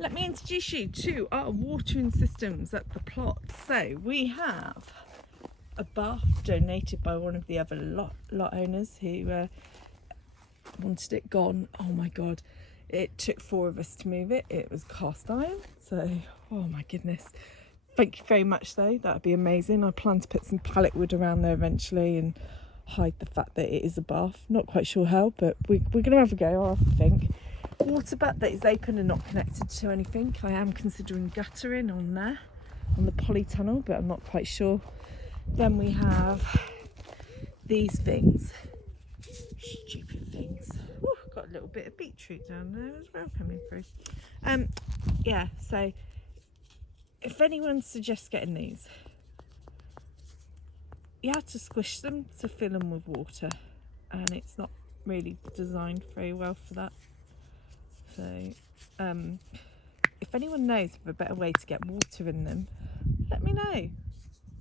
let me introduce you to our watering systems at the plot. So we have a bath donated by one of the other lot owners who wanted it gone. Oh my god, it took 4 of us to move it. It was cast iron, so oh my goodness. Thank you very much though, that would be amazing. I plan to put some pallet wood around there eventually and hide the fact that it is a bath. Not quite sure how, but we're going to have a go, I have to think. Water butt that is open and not connected to anything. I am considering guttering on there, on the polytunnel, but I'm not quite sure. Then we have these things. Stupid things. Ooh, got a little bit of beetroot down there as well coming through. Yeah, so if anyone suggests getting these, you have to squish them to fill them with water, and it's not really designed very well for that. So if anyone knows of a better way to get water in them, let me know.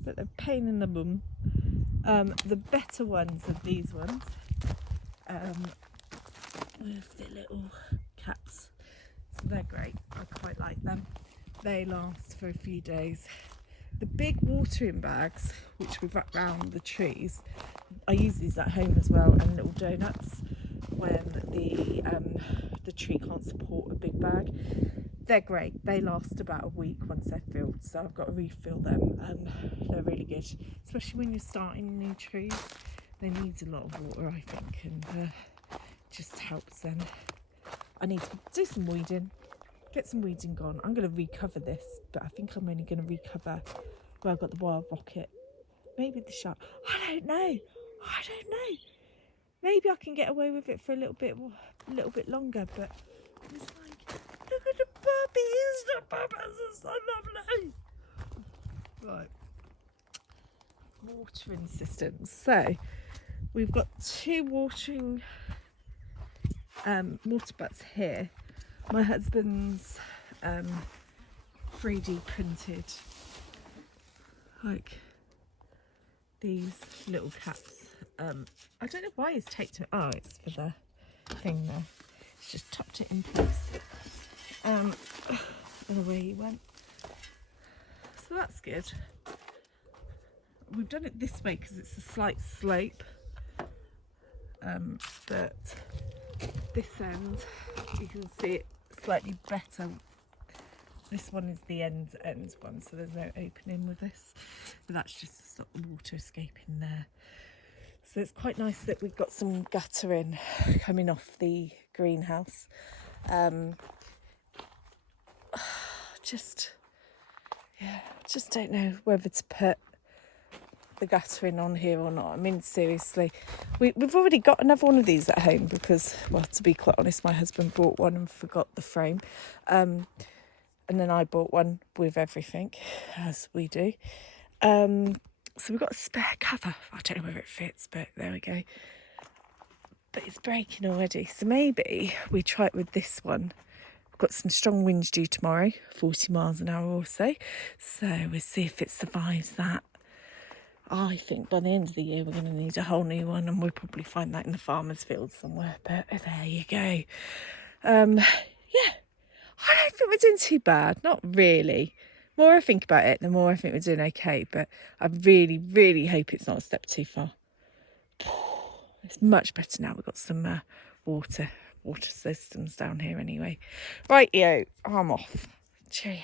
But they're a pain in the bum. The better ones are these ones with the little caps, so they're great. I quite like them. They last for a few days. The big watering bags, which we've wrapped around the trees, I use these at home as well, and little donuts when the tree can't support a big bag. They're great. They last about a week once they're filled, so I've got to refill them, and they're really good, especially when you're starting new trees. They need a lot of water, I think, and it just helps them. I need to do some weeding, get some weeding gone. I'm going to recover this, but I think I'm only going to recover where I've got the wild rocket, maybe the shark. I don't know. Maybe I can get away with it for a little bit longer, but it's like, look at the puppies. The puppies are so lovely. Right, watering systems. So we've got 2 watering water butts here. My husband's 3D printed like these little caps. I don't know why he's taped it. Oh, it's for the thing there. He's just tucked it in place. I don't know where he went. So that's good. We've done it this way because it's a slight slope. But this end, you can see it slightly better. This one is the end one, so there's no opening with this. But that's just to stop the water escaping there. So it's quite nice that we've got some guttering coming off the greenhouse. Just don't know whether to put the guttering on here or not. I mean, seriously, we've already got another one of these at home because, well, to be quite honest, my husband bought one and forgot the frame. And then I bought one with everything, as we do. So we've got a spare cover. I don't know whether it fits, but there we go. But it's breaking already. So maybe we try it with this one. We've got some strong winds due tomorrow, 40 miles an hour or so. So we'll see if it survives that. I think by the end of the year, we're going to need a whole new one, and we'll probably find that in the farmer's field somewhere. But there you go. Yeah, I don't think we're doing too bad. Not really. The more I think about it, the more I think we're doing okay. But I really, really hope it's not a step too far. It's much better now. We've got some water systems down here anyway. Right, I'm off. Cheerio.